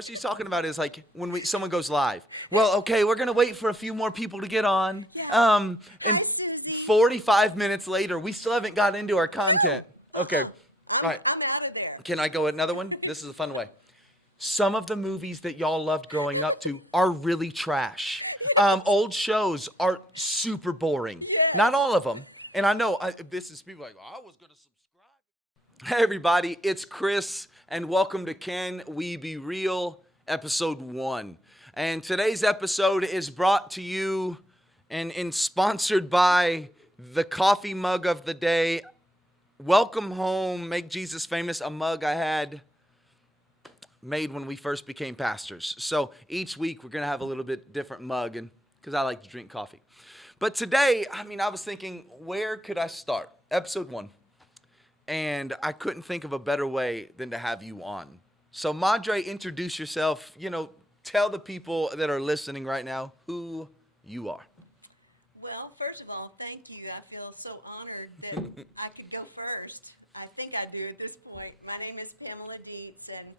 What she's talking about is like when someone goes live. Well, okay, we're gonna wait for a few more people to get on. Yeah. Hi, and Susie. 45 minutes later, we still haven't gotten into our content. No. Okay. Right. I'm out of there. Can I go another one? This is a fun way. Some of the movies that y'all loved growing up to are really trash. Yes. Old shows are super boring. Yes. Not all of them. And I know this is people like, I was going to subscribe. Hey, everybody. It's Chris, and welcome to Can We Be Real, episode 1. And today's episode is brought to you and sponsored by the coffee mug of the day. Welcome home, make Jesus famous, a mug I had made when we first became pastors. So each week we're going to have a little bit different mug, and because I like to drink coffee. But today, I was thinking, where could I start? Episode 1. And I couldn't think of a better way than to have you on. So Madre, introduce yourself. Tell the people that are listening right now who you are. Well, first of all, thank you. I feel so honored that I could go first. I think I do at this point. My name is Pamela Dietz, and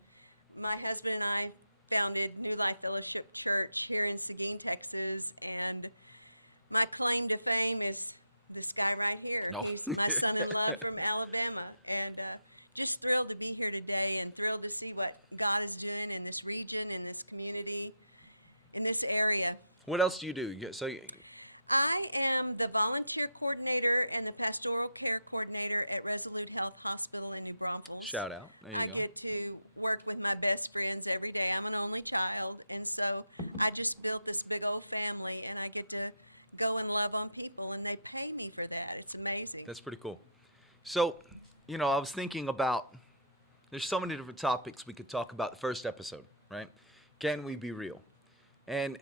my husband and I founded New Life Fellowship Church here in Seguin, Texas, and my claim to fame is this guy right here. Oh. He's my son-in-law from Alabama, and just thrilled to be here today and thrilled to see what God is doing in this region, in this community, in this area. What else do you do? I am the volunteer coordinator and the pastoral care coordinator at Resolute Health Hospital in New Braunfels. Shout out. There you I go. get to work with my best friends every day. I'm an only child, and so I just built this big old family, and I get to go and love on people, and they pay me for that. It's amazing. That's pretty cool. So, I was thinking about, there's so many different topics we could talk about the first episode, right? Can we be real? And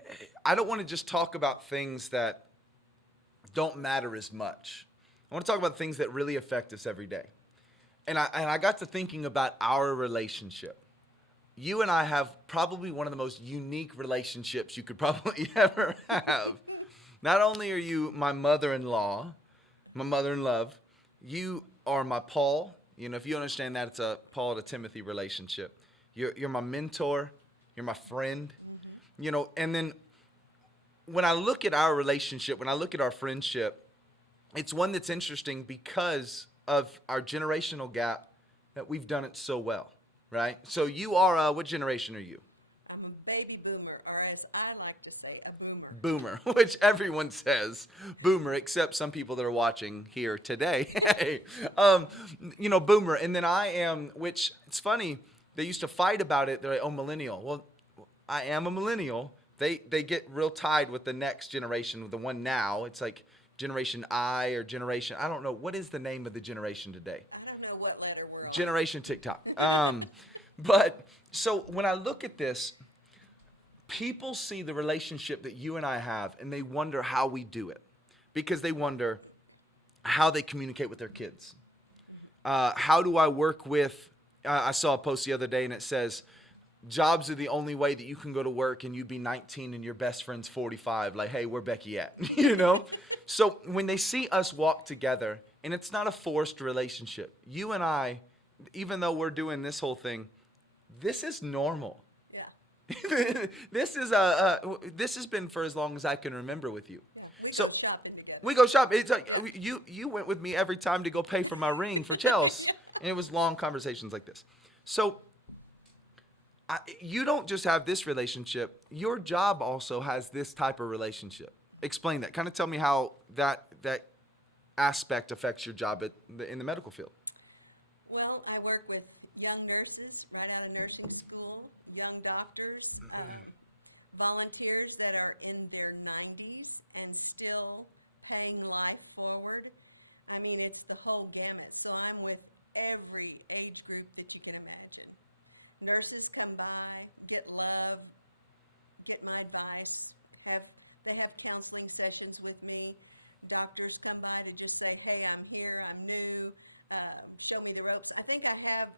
I don't want to just talk about things that don't matter as much. I want to talk about things that really affect us every day. And I got to thinking about our relationship. You and I have probably one of the most unique relationships you could probably ever have. Not only are you my mother-in-law, my mother-in-love, you are my Paul. If you understand that, it's a Paul to Timothy relationship. You're my mentor. You're my friend. Mm-hmm. And then when I look at our relationship, when I look at our friendship, it's one that's interesting because of our generational gap that we've done it so well, right? So you are, what generation are you? I'm a baby boomer, or as I like to say, a boomer. Boomer, which everyone says boomer, except some people that are watching here today. Boomer. And then I am, which it's funny, they used to fight about it. They're like, oh, millennial. Well, I am a millennial. They get real tied with the next generation, with the one now. It's like Generation I or Generation, I don't know. What is the name of the generation today? I don't know what letter we're on. Generation TikTok. But so when I look at this, people see the relationship that you and I have, and they wonder how we do it. Because they wonder how they communicate with their kids. How do I work with, I saw a post the other day, and it says, jobs are the only way that you can go to work and you be 19 and your best friend's 45. Like, hey, where Becky at? So when they see us walk together, and it's not a forced relationship, you and I, even though we're doing this whole thing, this is normal. Yeah. This has been for as long as I can remember with you. Yeah. We go shopping together. We go shopping. It's like, Yeah. you went with me every time to go pay for my ring for Chelsea. Yeah. And it was long conversations like this. So you don't just have this relationship. Your job also has this type of relationship. Explain that. Kind of tell me how that aspect affects your job in the medical field. Well, I work with young nurses right out of nursing school, young doctors, volunteers that are in their 90s and still paying life forward. It's the whole gamut. So I'm with every age group that you can imagine. Nurses come by, get love, get my advice, they have counseling sessions with me. Doctors come by to just say, hey, I'm here, I'm new, show me the ropes. I think I have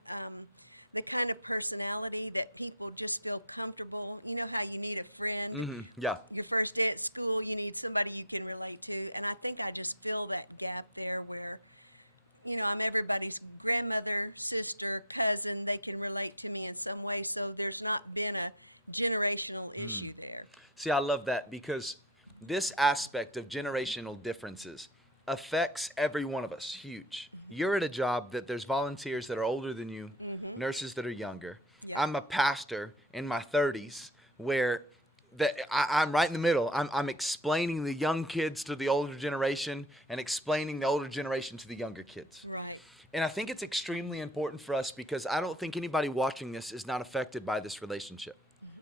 the kind of personality that people just feel comfortable. You know how you need a friend? Mm-hmm. Yeah. Your first day at school, you need somebody you can relate to. And I think I just fill that gap there where I'm everybody's grandmother, sister, cousin. They can relate to me in some way. So there's not been a generational issue there. See, I love that because this aspect of generational differences affects every one of us huge. You're at a job that there's volunteers that are older than you, nurses that are younger. Yep. I'm a pastor in my 30s where I'm right in the middle. I'm explaining the young kids to the older generation and explaining the older generation to the younger kids. Right. And I think it's extremely important for us because I don't think anybody watching this is not affected by this relationship.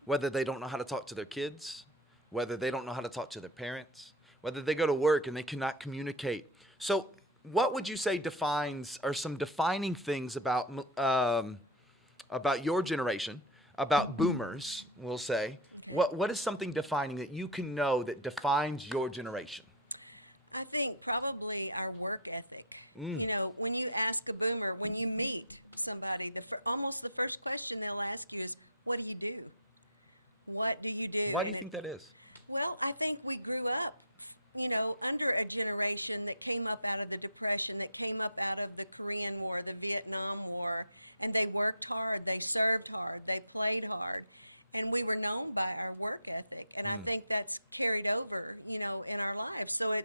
Whether they don't know how to talk to their kids, whether they don't know how to talk to their parents, whether they go to work and they cannot communicate. So what would you say defines, or some defining things about your generation, about boomers, we'll say? Okay. What is something defining that you can know that defines your generation? I think probably our work ethic. When you ask a boomer, when you meet somebody, almost the first question they'll ask you is, what do you do? What do you do? Why do you think that is? Well, I think we grew up, under a generation that came up out of the Depression, that came up out of the Korean War, the Vietnam War, and they worked hard, they served hard, they played hard, and we were known by our work ethic. And I think that's carried over, in our lives. So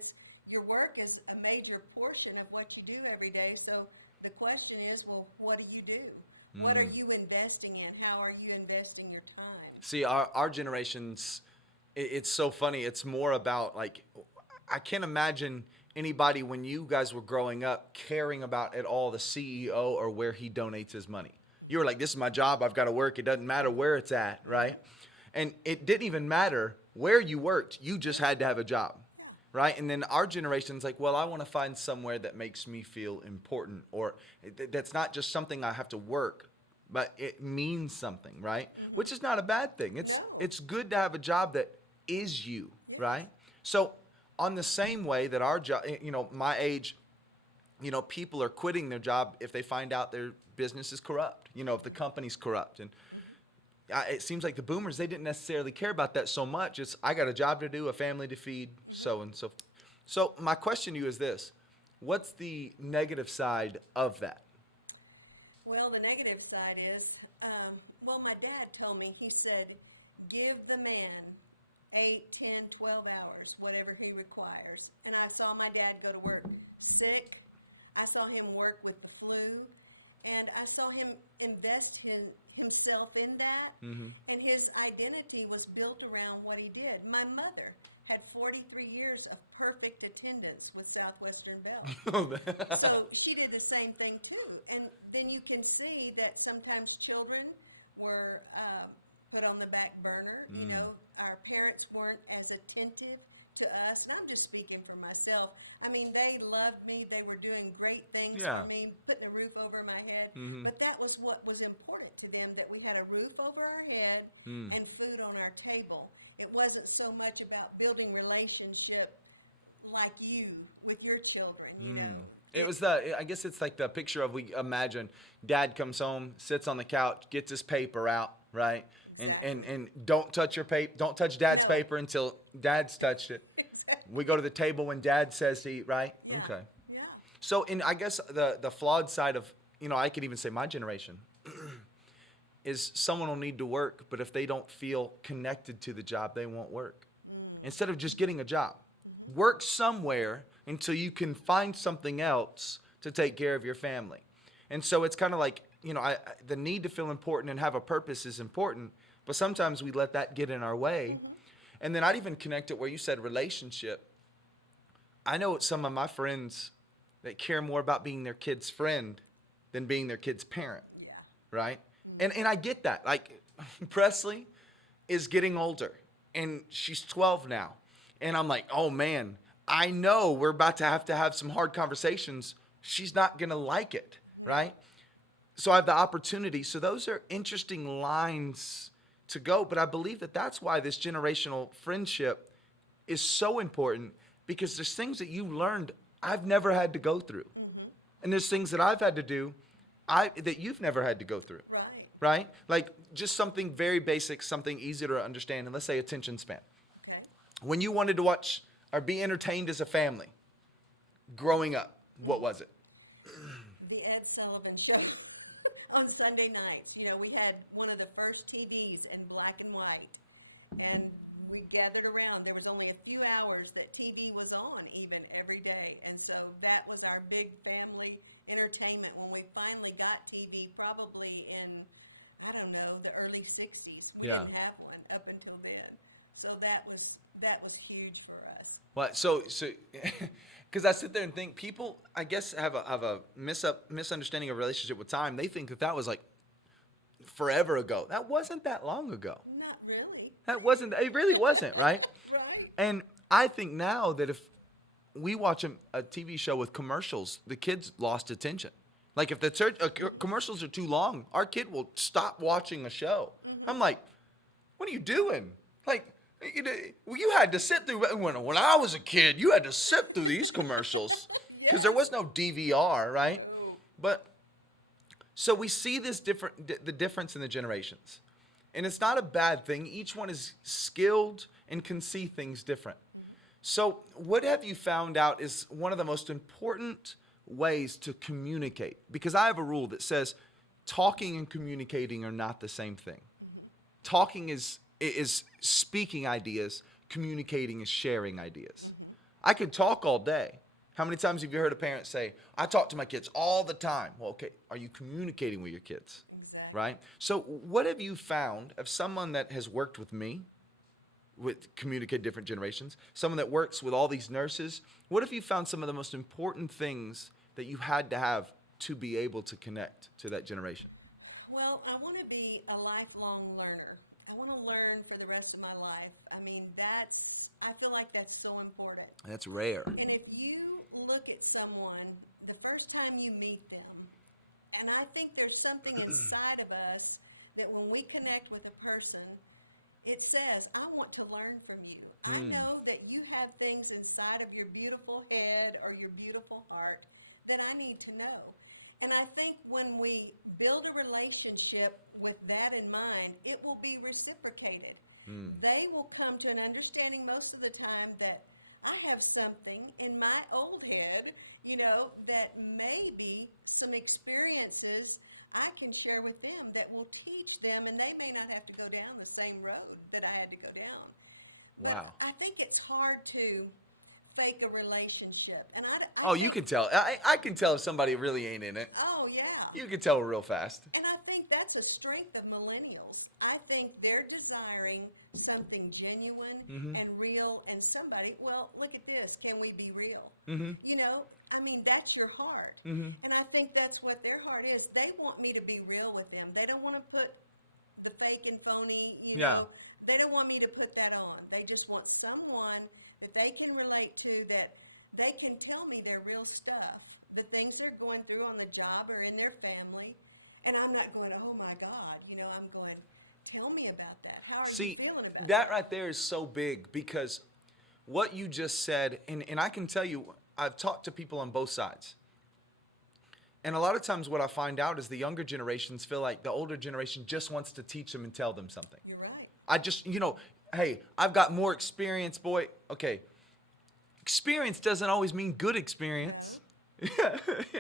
your work is a major portion of what you do every day. So the question is, well, what do you do? What are you investing in? How are you investing your time? See, our generations, it's so funny. It's more about, like, I can't imagine anybody when you guys were growing up caring about at all the CEO or where he donates his money. You were like, this is my job. I've got to work. It doesn't matter where it's at, right? And it didn't even matter where you worked. You just had to have a job. Yeah. Right? And then our generation's like, well, I want to find somewhere that makes me feel important, or that's not just something I have to work, but it means something, right? Which is not a bad thing. It's good to have a job that is you, Yes. right? So on the same way that our job, my age, people are quitting their job if they find out their business is corrupt, if the company's corrupt. And it seems like the boomers, they didn't necessarily care about that so much. It's, I got a job to do, a family to feed, so and so. So my question to you is this: what's the negative side of that? Well, the negative side is, my dad told me, he said, give the man 8, 10, 12 hours, whatever he requires. And I saw my dad go to work sick. I saw him work with the flu. And I saw him invest himself in that. And his identity was built around what he did. My mother had 43 years of perfect attendance with Southwestern Bell. So she did the same thing too. And then you can see that sometimes children were put on the back burner. Our parents weren't as attentive to us. And I'm just speaking for myself. I mean, they loved me. They were doing great things for me, putting a roof over my head. But that was what was important to them, that we had a roof over our head and food on our table. It wasn't so much about building relationship like you with your children, It was I guess it's like the picture of, we imagine dad comes home, sits on the couch, gets his paper out, right? Exactly. And don't touch your paper, don't touch dad's No. paper until dad's touched it. Exactly. We go to the table when dad says to eat, right? Yeah. Okay. Yeah. So, and I guess the flawed side of, I could even say my generation is someone will need to work, but if they don't feel connected to the job, they won't work. Instead of just getting a job, work somewhere until you can find something else to take care of your family. And so it's kind of like, the need to feel important and have a purpose is important, but sometimes we let that get in our way. And then I'd even connect it where you said relationship. I know some of my friends that care more about being their kid's friend than being their kid's parent. Yeah. Right? And I get that. Like, Presley is getting older, and she's 12 now. And I'm like, oh man, I know we're about to have some hard conversations. She's not going to like it, right? So I have the opportunity. So those are interesting lines to go. But I believe that that's why this generational friendship is so important, because there's things that you learned I've never had to go through. And there's things that I've had to do that you've never had to go through. Right. Right? Like just something very basic, something easy to understand. And let's say attention span. Okay. When you wanted to watch or be entertained as a family growing up, what was it? The Ed Sullivan Show on Sunday nights. You know, we had one of the first TVs in black and white, and we gathered around. There was only a few hours that TV was on, even every day, and so that was our big family entertainment when we finally got TV, probably in, I don't know, the early '60s. We Yeah. didn't have one up until then, so that was huge for us. What? So, because I sit there and think people, I guess, have a misunderstanding of relationship with time. They think that was like forever ago. That wasn't that long ago. Not really. That wasn't. It really wasn't, right? Right. And I think now that if we watch a TV show with commercials, the kids lost attention. Like if the commercials are too long, our kid will stop watching a show. I'm like, what are you doing? Like, you had to sit through, when I was a kid, you had to sit through these commercials. Because there was no DVR, right? No. But, so we see this the difference in the generations. And it's not a bad thing. Each one is skilled and can see things different. So what have you found out is one of the most important ways to communicate? Because I have a rule that says talking and communicating are not the same thing. Talking is speaking ideas, communicating is sharing ideas. I could talk all day. How many times have you heard a parent say, I talk to my kids all the time? Well, okay, are you communicating with your kids? Exactly. Right? So what have you found of someone that has worked with me, with communicate different generations, someone that works with all these nurses? What have you found some of the most important things that you had to have to be able to connect to that generation? Well, I want to be a lifelong learner. I want to learn for the rest of my life. I mean, I feel like that's so important. That's rare. And if you look at someone the first time you meet them, and I think there's something inside of us that when we connect with a person, it says, I want to learn from you. I know that you have things inside of your beautiful head or your beautiful heart that I need to know. And I think when we build a relationship with that in mind, it will be reciprocated. They will come to an understanding most of the time that I have something in my old head, that maybe some experiences I can share with them that will teach them, and they may not have to go down the same road that I had to go down. But Wow. I think it's hard to fake a relationship. And I You think, can tell. I can tell if somebody really ain't in it. oh, yeah. You can tell real fast. And I think that's a strength of millennials. I think they're desiring something genuine and real, and somebody, well, look at this. Can we be real? That's your heart. And I think that's what their heart is. They want me to be real with them. They don't want to put the fake and phony, No. They don't want me to put that on. They just want someone that they can relate to, that they can tell me their real stuff, the things they're going through on the job or in their family. And I'm not going, oh my God, I'm going, tell me about that. How are you feeling about that? That right there is so big, because what you just said, and I can tell you, I've talked to people on both sides. And a lot of times what I find out is the younger generations feel like the older generation just wants to teach them and tell them something. You're right. I just, hey, I've got more experience, boy. Okay. Experience doesn't always mean good experience. No.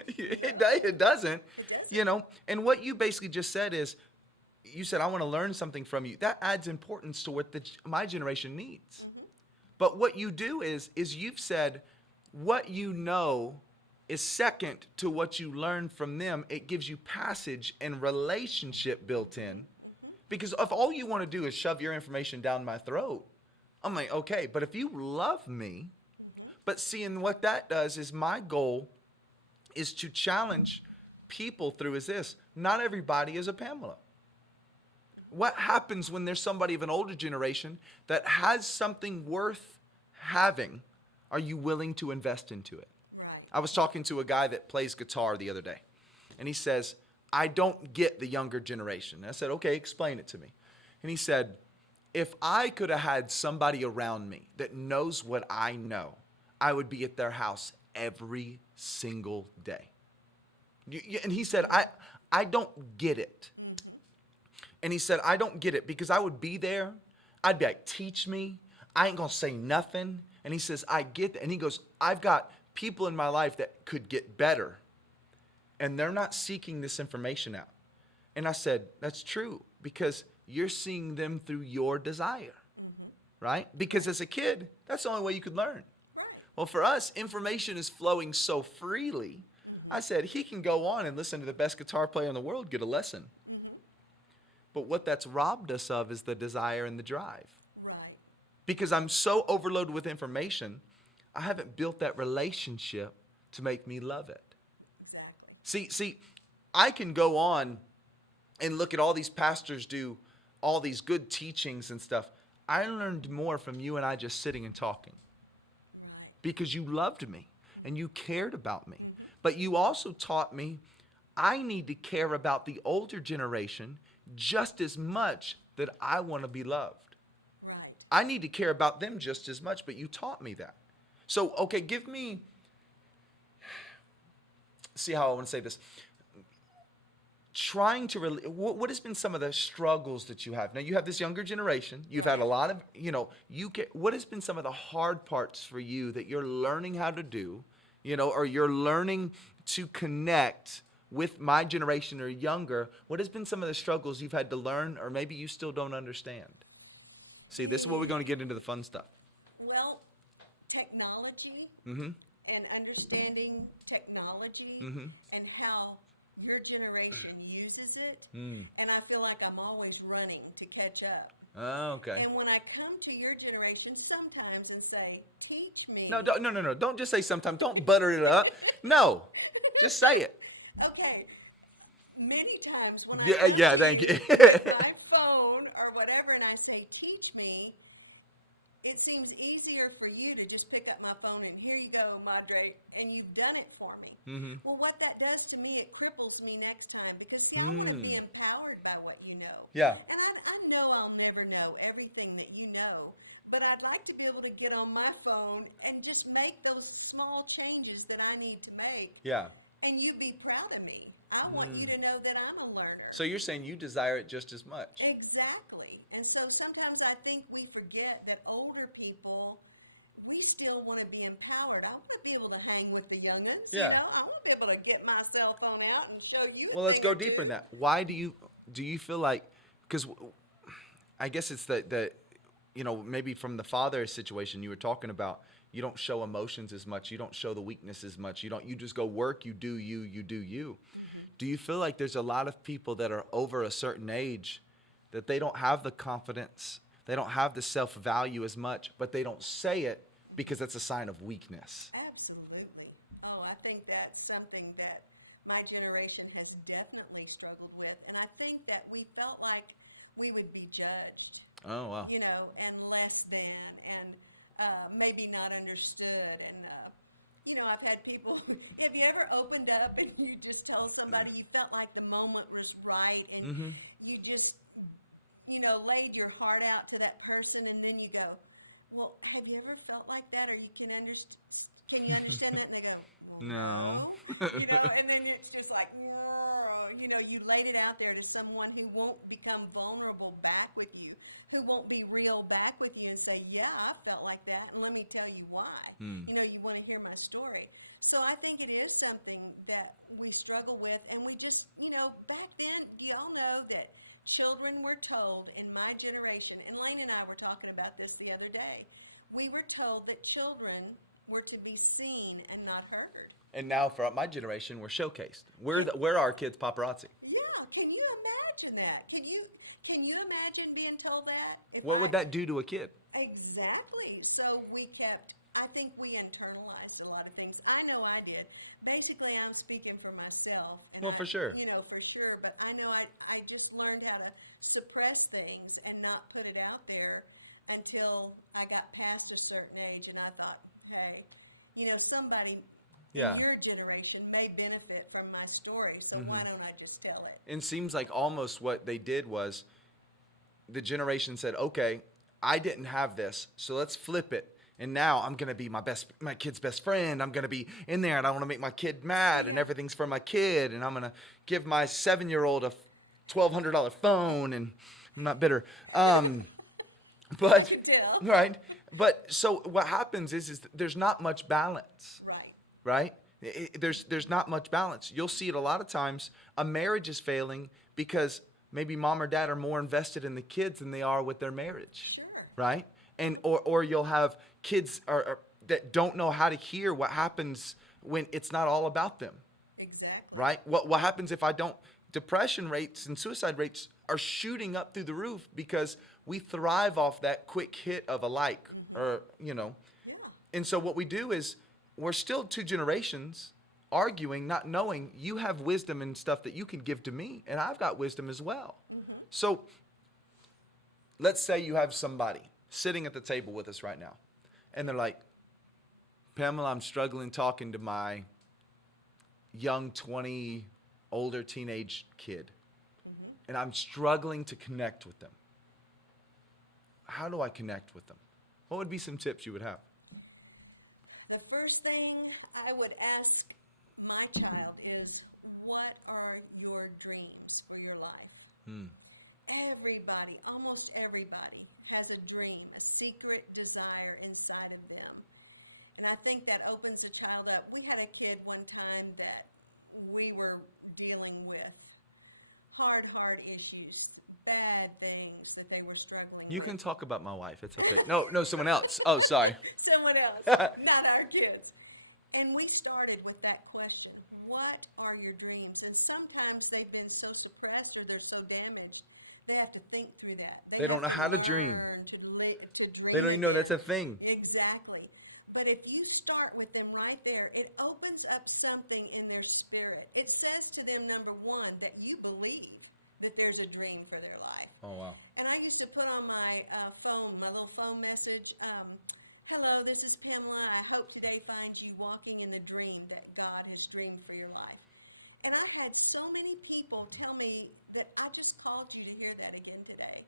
It doesn't. It doesn't. And what you basically just said is, you said, I want to learn something from you. That adds importance to what my generation needs. But what you do is you've said what you know is second to what you learn from them. It gives you passage and relationship built in. Because if all you want to do is shove your information down my throat, I'm like, okay, but if you love me, but seeing what that does is, my goal is to challenge people through is this: not everybody is a Pamela. What happens when there's somebody of an older generation that has something worth having? Are you willing to invest into it? Right. I was talking to a guy that plays guitar the other day, and he says, I don't get the younger generation. And I said, okay, explain it to me. And he said, if I could have had somebody around me that knows what I know, I would be at their house every single day. And he said, I don't get it. And he said, I don't get it, because I would be there. I'd be like, teach me. I ain't going to say nothing. And he says, I get that. And he goes, I've got people in my life that could get better. and they're not seeking this information out. And I said, that's true, because you're seeing them through your desire, right? Because Right. as a kid, that's the only way you could learn. Right. Well, for us, information is flowing so freely. I said, he can go on and listen to the best guitar player in the world get a lesson. But what that's robbed us of is the desire and the drive. Right. Because I'm so overloaded with information, I haven't built that relationship to make me love it. Exactly. See, I can go on and look at all these pastors do all these good teachings and stuff. I learned more from you and I just sitting and talking. Right. Because you loved me and you cared about me. But you also taught me I need to care about the older generation just as much that I want to be loved. Right. I need to care about them just as much, but you taught me that. So, okay, give me, see how I want to say this. Trying to really, what has been some of the struggles that you have? Now, you have this younger generation. You've had a Right. lot of, what has been some of the hard parts for you that you're learning how to do, or you're learning to connect with my generation or younger? What has been some of the struggles you've had to learn, or maybe you still don't understand? See, this is where we're going to get into the fun stuff. Well, technology and understanding technology and how your generation uses it. And I feel like I'm always running to catch up. Oh, okay. And when I come to your generation sometimes and say, teach me. No. Don't just say sometimes. Don't butter it up. No, just say it. Okay. Many times when I Yeah, come yeah, to thank you you. with my phone or whatever and I say, teach me, it seems easier for you to just pick up my phone and here you go, Madre, and you've done it for me. Well, what that does to me, it cripples me next time because, see, I want to be empowered by what you know. Yeah. And I know I'll never know everything that you know, but I'd like to be able to get on my phone and just make those small changes that I need to make. Yeah. And you be proud of me. I want you to know that I'm a learner. So you're saying you desire it just as much. Exactly. And so sometimes I think we forget that older people, we still want to be empowered. I want to be able to hang with the young'uns, Yeah. I want to be able to get my cell phone out and show you a Well, let's thing go or deeper two. in that. Why do you feel like, because I guess it's that maybe from the father situation you were talking about, you don't show emotions as much. You don't show the weakness as much. You just go work, you do you. Do you feel like there's a lot of people that are over a certain age that they don't have the confidence, they don't have the self-value as much, but they don't say it because that's a sign of weakness? Absolutely. Oh, I think that's something that my generation has definitely struggled with. And I think that we felt like we would be judged, Oh, wow. and less than, and maybe not understood. And, I've had people, have you ever opened up and you just told somebody you felt like the moment was right and you just, laid your heart out to that person and then you go, well, have you ever felt like that? Or can you understand that? And they go, well, no. And then it's just like, you laid it out there to someone who won't become vulnerable back with you, who won't be real back with you and say, yeah, I felt like that. And let me tell you why. You want to hear my story. So I think it is something that we struggle with. And we just, back then, do y'all know that children were told in my generation, and Lane and I were talking about this the other day, we were told that children were to be seen and not heard. And now for my generation, we're showcased. We're our kids' paparazzi. Yeah, can you imagine that? Can you imagine being told that? What would that do to a kid? Exactly. So I think we internalized a lot of things. I know I did. Basically, I'm speaking for myself. And Well, for sure. For sure. But I know I just learned how to suppress things and not put it out there until I got past a certain age. And I thought, hey, somebody Yeah. in your generation may benefit from my story. So why don't I just tell it? It seems like almost what they did was the generation said, okay, I didn't have this, so let's flip it. And now I'm going to be my kid's best friend. I'm going to be in there and I want to make my kid mad Oh, yeah. and everything's for my kid. And I'm going to give my 7-year-old a $1,200 phone, and I'm not bitter. But I can tell. Right. But so what happens is there's not much balance. Right. Right? There's not much balance. You'll see it a lot of times. A marriage is failing because maybe mom or dad are more invested in the kids than they are with their marriage. Sure. Right? And or you'll have kids that don't know how to hear what happens when it's not all about them. Exactly. Right? What happens if I don't? Depression rates and suicide rates are shooting up through the roof because we thrive off that quick hit of a like, or, Yeah. And so what we do is we're still two generations arguing, not knowing you have wisdom and stuff that you can give to me, and I've got wisdom as well. So let's say you have somebody sitting at the table with us right now, and they're like, Pamela, I'm struggling talking to my young 20, older teenage kid, and I'm struggling to connect with them. How do I connect with them? What would be some tips you would have? The first thing I would ask my child is, what are your dreams for your life? Everybody, almost everybody, has a dream, a secret desire inside of them. And I think that opens a child up. We had a kid one time that we were dealing with hard issues, bad things that they were struggling You with. can talk about my wife. It's okay. No, someone else. Oh, sorry. Someone else, not our kids. And we started with that question, what are your dreams? And sometimes they've been so suppressed or they're so damaged, they have to think through that. They don't have know to how to dream. learn to dream They don't again. even know that's a thing. Exactly. But if you start with them right there, it opens up something in their spirit. It says to them, number one, that you believe that there's a dream for their life. Oh, wow. And I used to put on my phone, my little phone message, hello, this is Pamela. I hope today finds you walking in the dream that God has dreamed for your life. And I had so many people tell me that I just called you to hear that again today.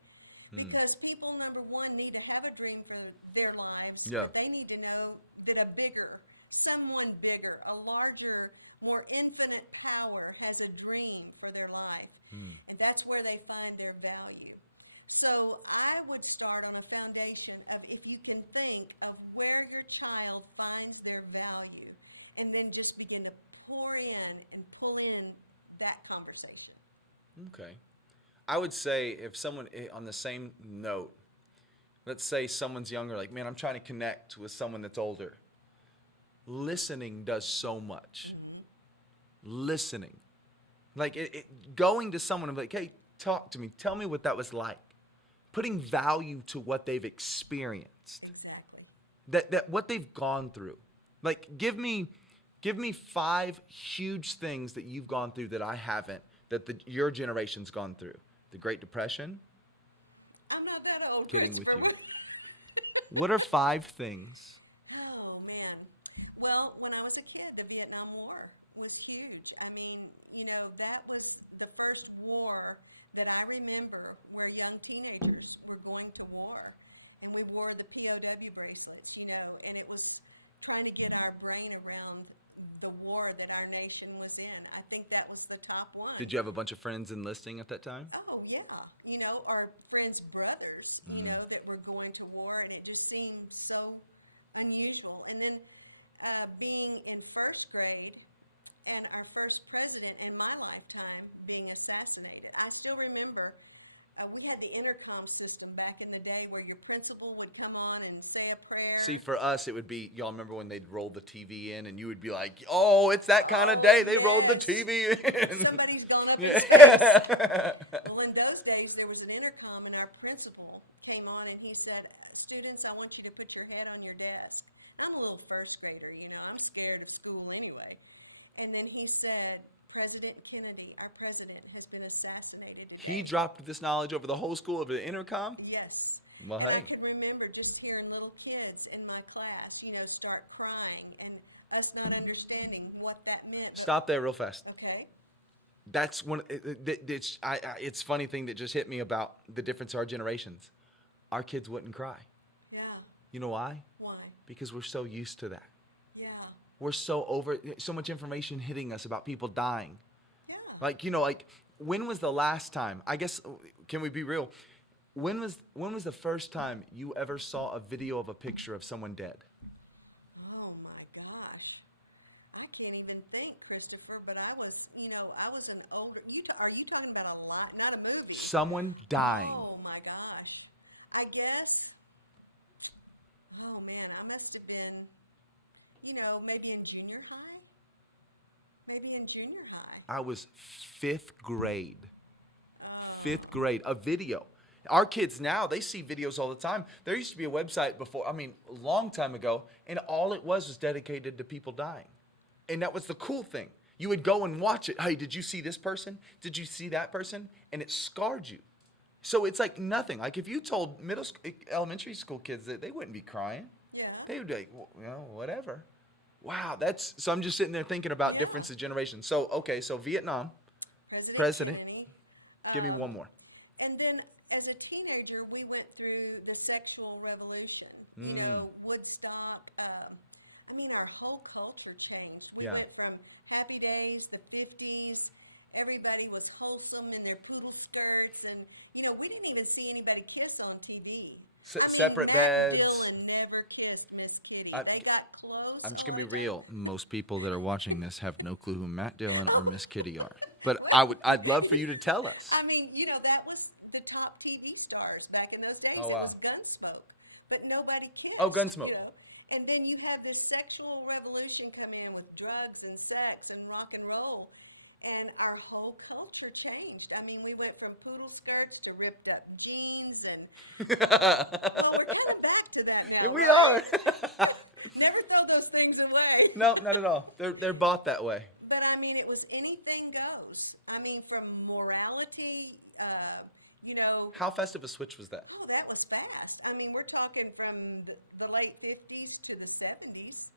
Because people, number one, need to have a dream for their lives, Yeah. but they need to know that someone bigger, a larger, more infinite power has a dream for their life. And that's where they find their value. So I would start on a foundation of, if you can think of where your child finds their value, and then just begin to pour in and pull in that conversation. Okay. I would say if someone, on the same note, let's say someone's younger, like, man, I'm trying to connect with someone that's older. Listening does so much. Listening. Like, going to someone and like, hey, talk to me. Tell me what that was like. Putting value to what they've experienced. Exactly. That what they've gone through. Like, give me 5 huge things that you've gone through that I haven't, that your generation's gone through. The Great Depression. I'm not that old, Kidding with Christopher. you. What are 5 things? Oh, man. Well, when I was a kid, the Vietnam War was huge. I mean, that was the first war that I remember where young teenagers were going to war. And we wore the POW bracelets, and it was trying to get our brain around the war that our nation was in. I think that was the top one. Did you have a bunch of friends enlisting at that time? Oh, yeah. Our friends' brothers, that were going to war, and it just seemed so unusual. And then being in first grade, and our first president in my lifetime being assassinated. I still remember we had the intercom system back in the day where your principal would come on and say a prayer. See, for us, it would be, y'all remember when they'd roll the TV in and you would be like, oh, it's that kind of day. They rolled the TV in. Somebody's gone up in space. Well, in those days, there was an intercom, and our principal came on and he said, students, I want you to put your head on your desk. I'm a little first grader, I'm scared of school anyway. And then he said, President Kennedy, our president, has been assassinated today. He dropped this knowledge over the whole school over the intercom? Yes. Well, and hey. I can remember just hearing little kids in my class, start crying, and us not understanding what that meant. But, Stop there real fast. okay. That's one. It's funny thing that just hit me about the difference of our generations. Our kids wouldn't cry. Yeah. You know why? Why? Because we're so used to that. Yeah. We're so much information hitting us about people dying. Yeah. Like, when was the last time? I guess, can we be real? When was the first time you ever saw a video of a picture of someone dead? Oh my gosh. I can't even think, Christopher, but I was, I was an older. Are you talking about a lot? Not a movie. Someone dying. Oh my gosh. I guess. Oh man, I must have been, maybe in junior high. Maybe in junior high. I was 5th grade. Oh. 5th grade. A video. Our kids now, they see videos all the time. There used to be a website before, a long time ago, and all it was dedicated to people dying. And that was the cool thing. You would go and watch it. Hey, did you see this person? Did you see that person? And it scarred you. So it's like nothing. Like if you told elementary school kids that, they wouldn't be crying. Yeah. They would be like, whatever. Wow, so I'm just sitting there thinking about Yeah. difference of generation. So, okay, so Vietnam. President Kennedy. Give me one more. And then as a teenager, we went through the sexual revolution, Woodstock. Our whole culture changed. We Yeah. went from Happy Days, the 50s. Everybody was wholesome in their poodle skirts. And, we didn't even see anybody kiss on TV. Separate Matt beds. Dillon never kissed Miss Kitty. They got close I'm a just lot gonna of be times. real. Most people that are watching this have no clue who Matt Dillon or Miss Kitty are. But I'd love for you to tell us. That was the top TV stars back in those days. Oh, It wow. was Gunsmoke, but nobody kissed. Oh, Gunsmoke. And then you have this sexual revolution come in with drugs and sex and rock and roll. And our whole culture changed. We went from poodle skirts to ripped up jeans, and well, we're kind of back to that now, We right? are. Never throw those things away. No, not at all. They're bought that way. But it was anything goes. From morality, How fast of a switch was that? Oh, that was fast. We're talking from the late 50s to the 70s.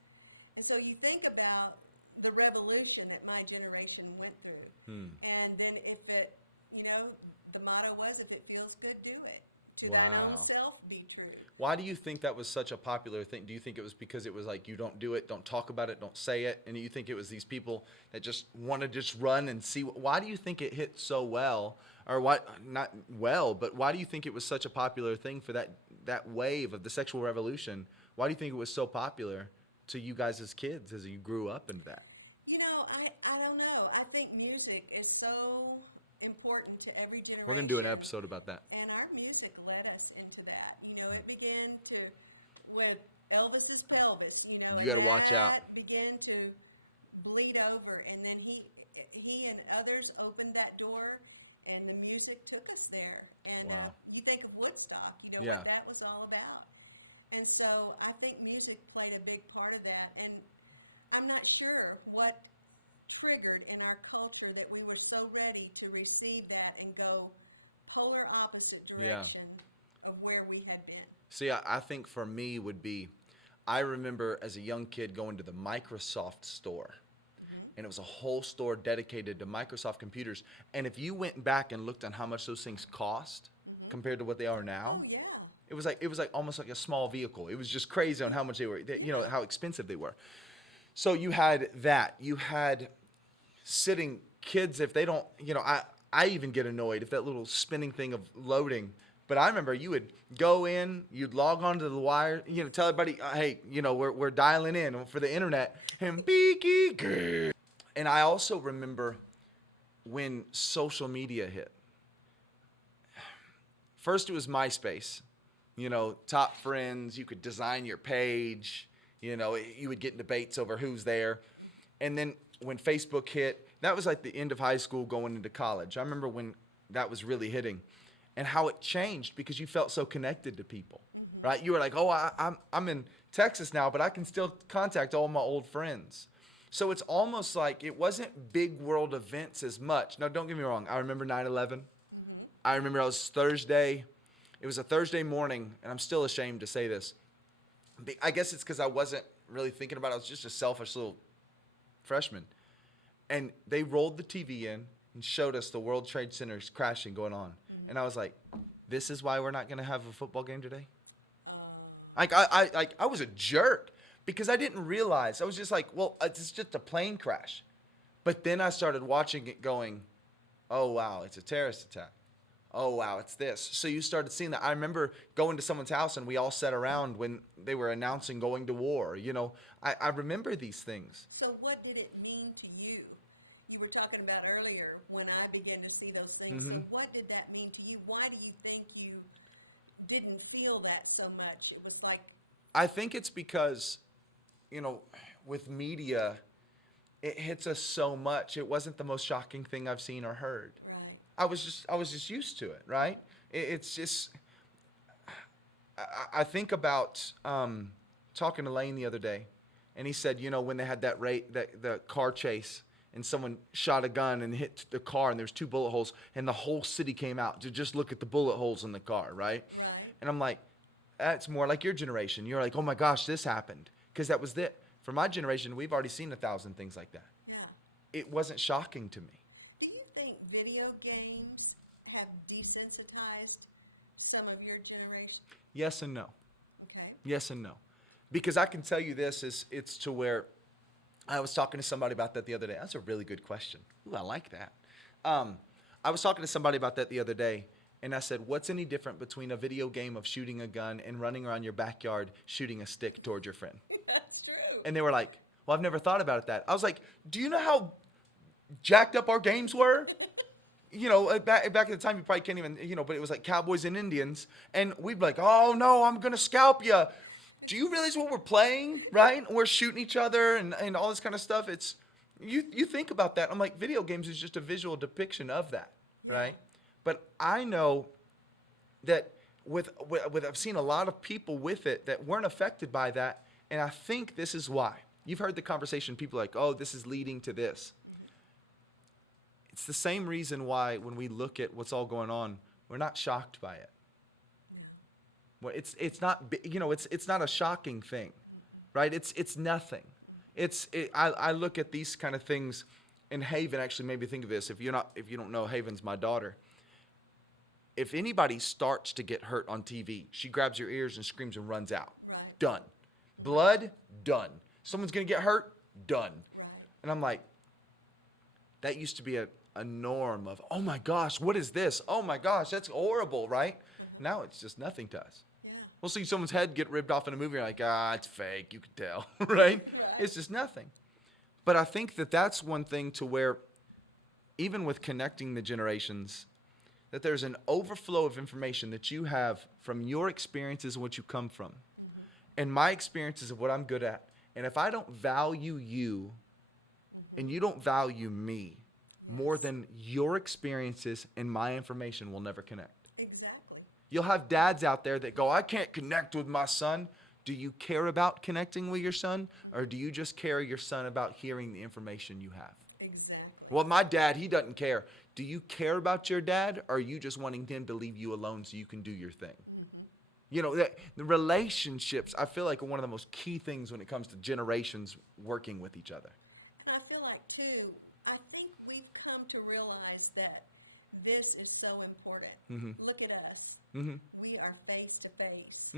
And so you think about the revolution that my generation went through. And then the motto was, if it feels good, do it. To thine Wow. own self be true. Why do you think that was such a popular thing? Do you think it was because it was like, you don't do it, don't talk about it, don't say it? And do you think it was these people that just want to just run and see? Why do you think it hit so well? Or why, not well, but why do you think it was such a popular thing for that wave of the sexual revolution? Why do you think it was so popular to you guys as kids as you grew up in that? I don't know. I think music is so important to every generation. We're going to do an episode about that. And our music led us into that. It began with Elvis's pelvis, and gotta watch that out. began to bleed over. And then he and others opened that door, and the music took us there. And Wow. you think of Woodstock, Yeah. what that was all about. And so I think music played a big part of that. And I'm not sure what triggered in our culture that we were so ready to receive that and go polar opposite direction of where we had been. See, I think for me would be, I remember as a young kid going to the Microsoft store. And it was a whole store dedicated to Microsoft computers. And if you went back and looked on how much those things cost compared to what they are now, Oh, yeah. it was like almost like a small vehicle. It was just crazy on how much they were, Yeah. how expensive they were. So you had that. You had sitting kids, if they don't, I even get annoyed if that little spinning thing of loading. But I remember you would go in, you'd log onto the wire, tell everybody, hey, we're dialing in for the internet. And beaky. And I also remember when social media hit. First it was MySpace. Top friends, you could design your page. You would get in debates over who's there. And then when Facebook hit, that was like the end of high school going into college. I remember when that was really hitting. And how it changed because you felt so connected to people, right? You were like, oh, I'm in Texas now, but I can still contact all my old friends. So it's almost like it wasn't big world events as much. Now, don't get me wrong. I remember 9/11. I remember it was Thursday. It was a Thursday morning, and I'm still ashamed to say this. I guess it's because I wasn't really thinking about it. I was just a selfish little freshman. And they rolled the TV in and showed us the World Trade Center's crashing going on. And I was like, this is why we're not going to have a football game today? I was a jerk because I didn't realize. I was just like, well, it's just a plane crash. But then I started watching it going, oh, wow, it's a terrorist attack. Oh, wow, it's this. So you started seeing that. I remember going to someone's house and we all sat around when they were announcing going to war. I remember these things. So what did it mean to you? You were talking about earlier when I began to see those things. So what did that mean to you? Why do you think you didn't feel that so much? It was like, I think it's because, with media, it hits us so much. It wasn't the most shocking thing I've seen or heard. right. I was just used to it, right? It's just, I think about talking to Lane the other day, and he said, when they had the car chase, and someone shot a gun and hit the car, and there's 2 bullet holes, and the whole city came out to just look at the bullet holes in the car, right? Right. And I'm like, that's more like your generation. You're like, oh my gosh, this happened, because that was it. For my generation, we've already seen 1,000 things like that. Yeah. It wasn't shocking to me. Do you think video games have desensitized some of your generation? Yes and no. Okay. Yes and no. Because I can tell you this, it's to where I was talking to somebody about that the other day. That's a really good question. Ooh, I like that. I was talking to somebody about that the other day, and I said, what's any different between a video game of shooting a gun and running around your backyard shooting a stick towards your friend? That's true. And they were like, well, I've never thought about it that. I was like, do you know how jacked up our games were? Back at the time, you probably can't even, but it was like Cowboys and Indians. And we'd be like, oh, no, I'm going to scalp you. Do you realize what we're playing, right? We're shooting each other and all this kind of stuff. It's you think about that. I'm like, video games is just a visual depiction of that, Yeah. right? But I know that with I've seen a lot of people with it that weren't affected by that, and I think this is why. You've heard the conversation, people are like, oh, this is leading to this. It's the same reason why when we look at what's all going on, we're not shocked by it. No. Well, it's not it's not a shocking thing, right? It's nothing. I look at these kind of things, and Haven actually made me think of this. If you don't know, Haven's my daughter. If anybody starts to get hurt on TV, she grabs her ears and screams and runs out. Right. Done. Blood, done. Someone's gonna get hurt, done. Right. And I'm like, that used to be a norm of, oh my gosh, what is this? Oh my gosh, that's horrible, right? Now it's just nothing to us. Yeah. We'll see someone's head get ripped off in a movie, you're like, it's fake, you can tell, right? Right. It's just nothing. But I think that's one thing to where, even with connecting the generations, that there's an overflow of information that you have from your experiences and what you come from. And my experiences of what I'm good at. And if I don't value you, and you don't value me, more Yes. than your experiences and my information will never connect. Exactly. You'll have dads out there that go, I can't connect with my son. Do you care about connecting with your son? Or do you just care your son about hearing the information you have? Exactly. Well, my dad, he doesn't care. Do you care about your dad? Or are you just wanting him to leave you alone so you can do your thing? The relationships, I feel like, are one of the most key things when it comes to generations working with each other. And I feel like, too, I think we've come to realize that this is so important. Look at us. We are face to face.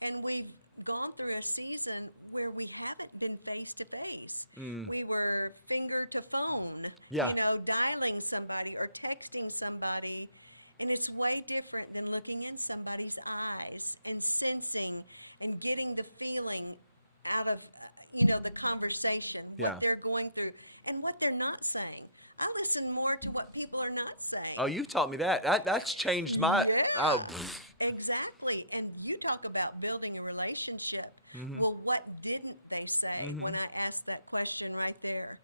And we've gone through a season where we haven't been face to face. We were finger to phone, Yeah. dialing somebody or texting somebody. And it's way different than looking in somebody's eyes and sensing and getting the feeling out of, the conversation, what Yeah. they're going through and what they're not saying. I listen more to what people are not saying. Oh, you've taught me that. That's changed my... Yeah. Oh, pfft. Exactly. And you talk about building a relationship. Well, what didn't they say when I asked that question right there?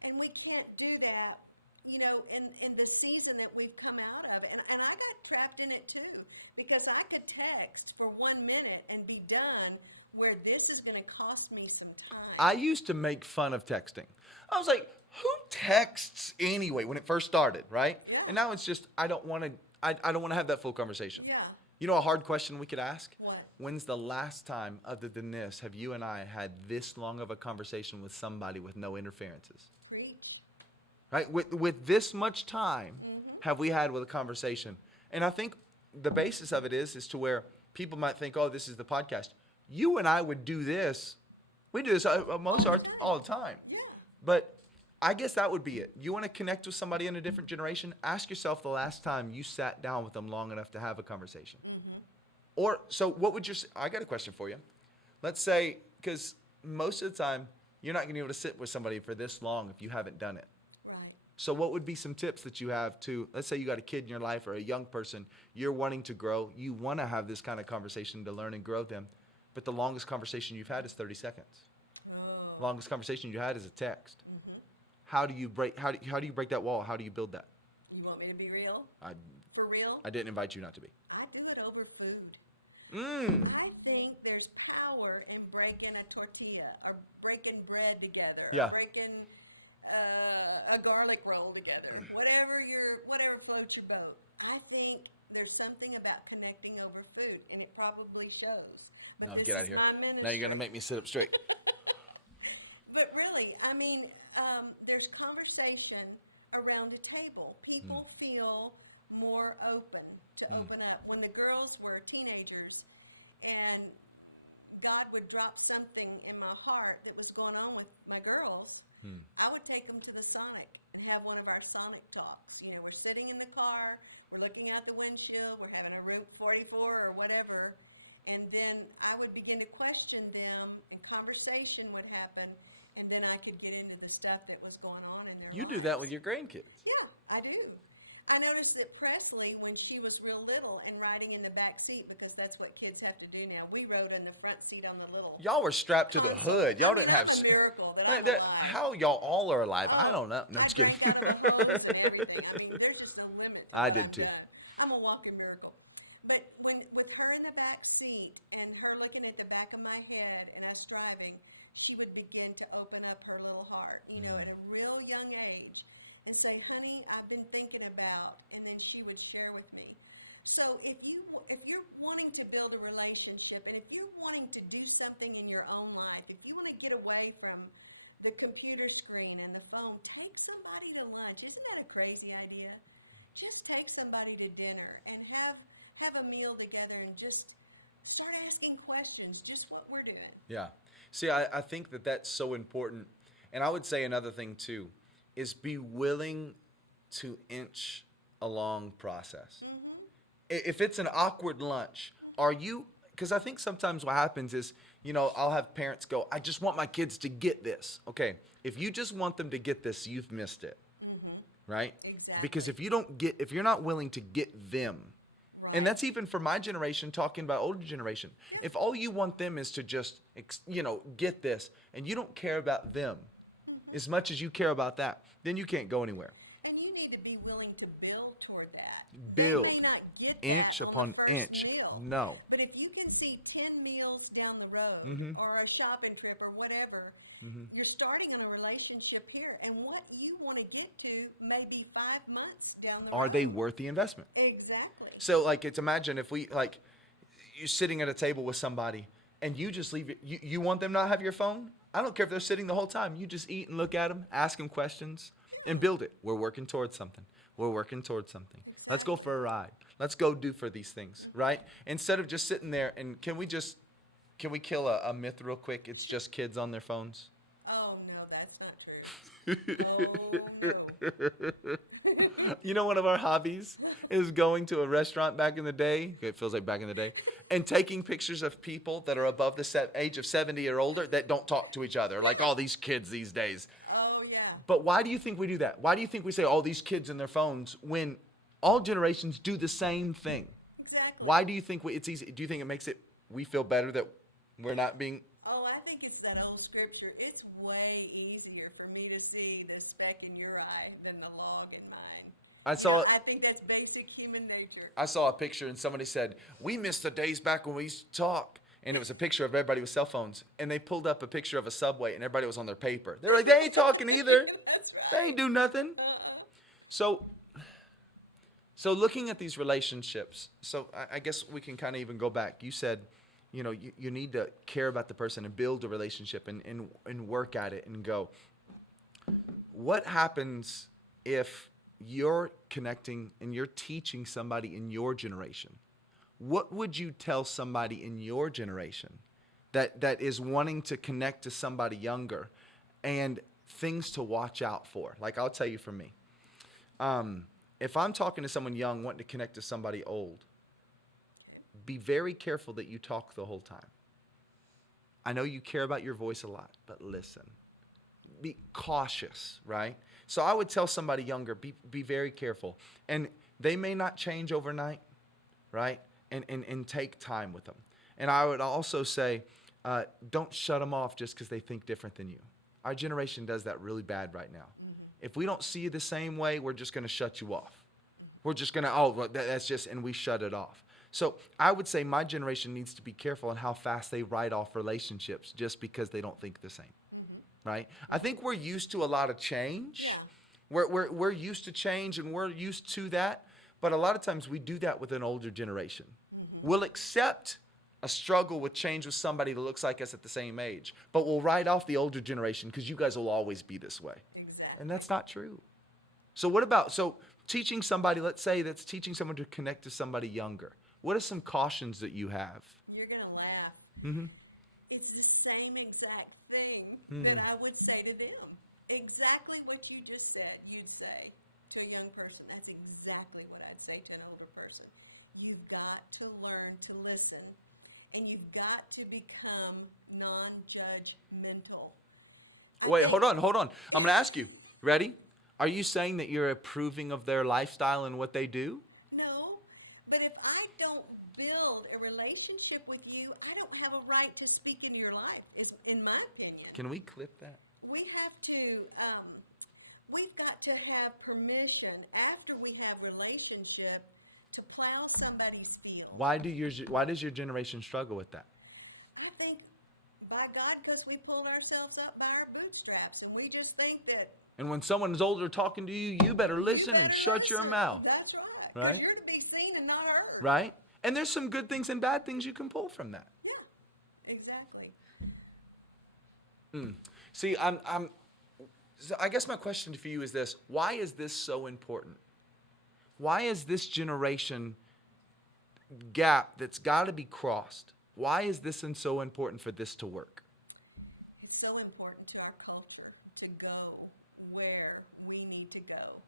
And we can't do that, in the season that we've come out of. And I got trapped in it too, because I could text for 1 minute and be done, where this is going to cost me some time. I used to make fun of texting. I was like, who texts anyway when it first started, right? Yeah. And now it's just, I don't want to have that full conversation. Yeah. You know a hard question we could ask? What? When's the last time, other than this, have you and I had this long of a conversation with somebody with no interferences? Preach. Right? With this much time have we had with a conversation? And I think the basis of it is to where people might think, oh, this is the podcast. You and I would do this. We do this All the time. all the time. Yeah. But I guess that would be it. You want to connect with somebody in a different generation? Ask yourself the last time you sat down with them long enough to have a conversation. Mm-hmm. Or, so what would your, I got a question for you. Let's say, because most of the time, you're not going to be able to sit with somebody for this long if you haven't done it. Right. So what would be some tips that you have to, let's say you got a kid in your life or a young person, you're wanting to grow, you want to have this kind of conversation to learn and grow them, but the longest conversation you've had is 30 seconds. Oh. Longest conversation you had is a text. Mm-hmm. How do you break that wall? How do you build that? You want me to be real? I For real? didn't invite you not to be. I do it over food. I think there's power in breaking a tortilla or breaking bread together or Yeah. breaking a garlic roll together. Whatever floats your boat. I think there's something about connecting over food, and it probably shows. But Oh, this get out is of here. my Now ministry. you're gonna make me sit up straight. But really, I mean, there's conversation around a table. People feel more open to open up. When the girls were teenagers and God would drop something in my heart that was going on with my girls, I would take them to the Sonic and have one of our Sonic talks. You know, we're sitting in the car, we're looking out the windshield, we're having a Route 44 or whatever, and then I would begin to question them, and conversation would happen, and then I could get into the stuff that was going on in their You lives. do that with your grandkids. Yeah, I do. I noticed that Presley, when she was real little and riding in the back seat, because that's what kids have to do now, we rode in the front seat on the little Y'all were strapped to console. the hood. Y'all I mean, didn't I'm have a miracle that I'm alive. How y'all all are alive? I don't know. No, I just drank kidding. out of a hose and everything. I mean, there's just no limit to I what did I'm too. done. I'm a walking miracle. But with her in the back seat and her looking at the back of my head and us driving, she would begin to open up her little heart, you know, at a real young age, and say, "Honey, I've been thinking about," and then she would share with me. So if you're wanting to build a relationship, and if you're wanting to do something in your own life, if you want to get away from the computer screen and the phone, take somebody to lunch. Isn't that a crazy idea? Just take somebody to dinner and have a meal together and just start asking questions, just what we're doing. Yeah. See, I think that that's so important. And I would say another thing too is be willing to inch along process. Mm-hmm. If it's an awkward lunch, are you, because I think sometimes what happens is, you know, I'll have parents go, I just want my kids to get this. Okay, if you just want them to get this, you've missed it. Mm-hmm. Right? Exactly. Because if you're not willing to get them, Right. and that's even for my generation, talking about older generation. Yeah. If all you want them is to just, get this, and you don't care about them as much as you care about that, then you can't go anywhere. And you need to be willing to build toward that. They Build. may not get that Inch on the upon first inch. meal. No. But if you can see 10 meals down the road or a shopping trip or whatever, you're starting on a relationship here. And what you want to get to may be 5 months down the road. Are they worth the investment? Exactly. So, it's imagine if you're sitting at a table with somebody and you just leave it. You want them not to have your phone? I don't care if they're sitting the whole time. You just eat and look at them, ask them questions, and build it. We're working towards something. We're working towards something. Let's go Exactly. for a ride. Let's go do for these things, right? Instead of just sitting there, and can we kill a myth real quick? It's just kids on their phones. Oh, no, that's not true. Oh, no. You know, one of our hobbies is going to a restaurant back in the day. It feels like back in the day. And taking pictures of people that are above the age of 70 or older that don't talk to each other. Like Yeah. all these kids these days. Oh, yeah. But why do you think we do that? Why do you think we say all these kids in their phones when all generations do the same thing? Exactly. Why do you think it's easy? Do you think it makes we feel better that we're not being... Oh, I think it's that old scripture. It's way easier for me to see the speck in your eye than the log in mine. I think that's basic human nature. I saw a picture and somebody said, we miss the days back when we used to talk. And it was a picture of everybody with cell phones. And they pulled up a picture of a Subway and everybody was on their paper. They're like, they ain't talking either. That's right. They ain't do nothing. Uh-uh. So looking at these relationships, so I guess we can kind of even go back. You said, you need to care about the person and build a relationship and work at it and go. What happens if you're connecting and you're teaching somebody in your generation? What would you tell somebody in your generation that is wanting to connect to somebody younger? And things to watch out for. Like I'll tell you for me, if I'm talking to someone young wanting to connect to somebody old, Okay. be very careful that you talk the whole time. I know you care about your voice a lot, but listen. Be cautious, right? So I would tell somebody younger, be very careful. And they may not change overnight, right? And take time with them. And I would also say, don't shut them off just because they think different than you. Our generation does that really bad right now. Mm-hmm. If we don't see you the same way, we're just going to shut you off. Mm-hmm. We're just going to, oh, well, that's just, and we shut it off. So I would say my generation needs to be careful on how fast they write off relationships just because they don't think the same, Mm-hmm. right? I think we're used to a lot of change. Yeah. We're used to change and we're used to that. But a lot of times we do that with an older generation. Mm-hmm. We'll accept a struggle with change with somebody that looks like us at the same age, but we'll write off the older generation because you guys will always be this way. Exactly. And that's not true. So what about, so teaching somebody, let's say that's teaching someone to connect to somebody younger. What are some cautions that you have? You're going to laugh. Mm-hmm. It's the same exact thing that I would say to them. Exactly what you just said, you'd say to a young person. That's exactly what I'd say to an older person. You've got to learn to listen, and you've got to become non-judgmental. Wait, hold on. I'm going to ask you. Ready? Are you saying that you're approving of their lifestyle and what they do? No, but if I don't build a relationship with you, I don't have a right to speak into your life, is in my opinion. Can we clip that? We have to, we've got to have permission after we have relationship to plow somebody's field. Why does your generation struggle with that? I think, by God, because we pulled ourselves up by our bootstraps, and we just think that And when someone is older talking to you, you better listen you better and shut listen. your mouth. That's right, because Right? you're to be seen and not heard. Right? And there's some good things and bad things you can pull from that. Yeah, exactly. See, so I guess my question for you is this. Why is this so important? Why is this generation gap that's got to be crossed? Why is this so important for this to work? It's so important to our culture to go where we need to go.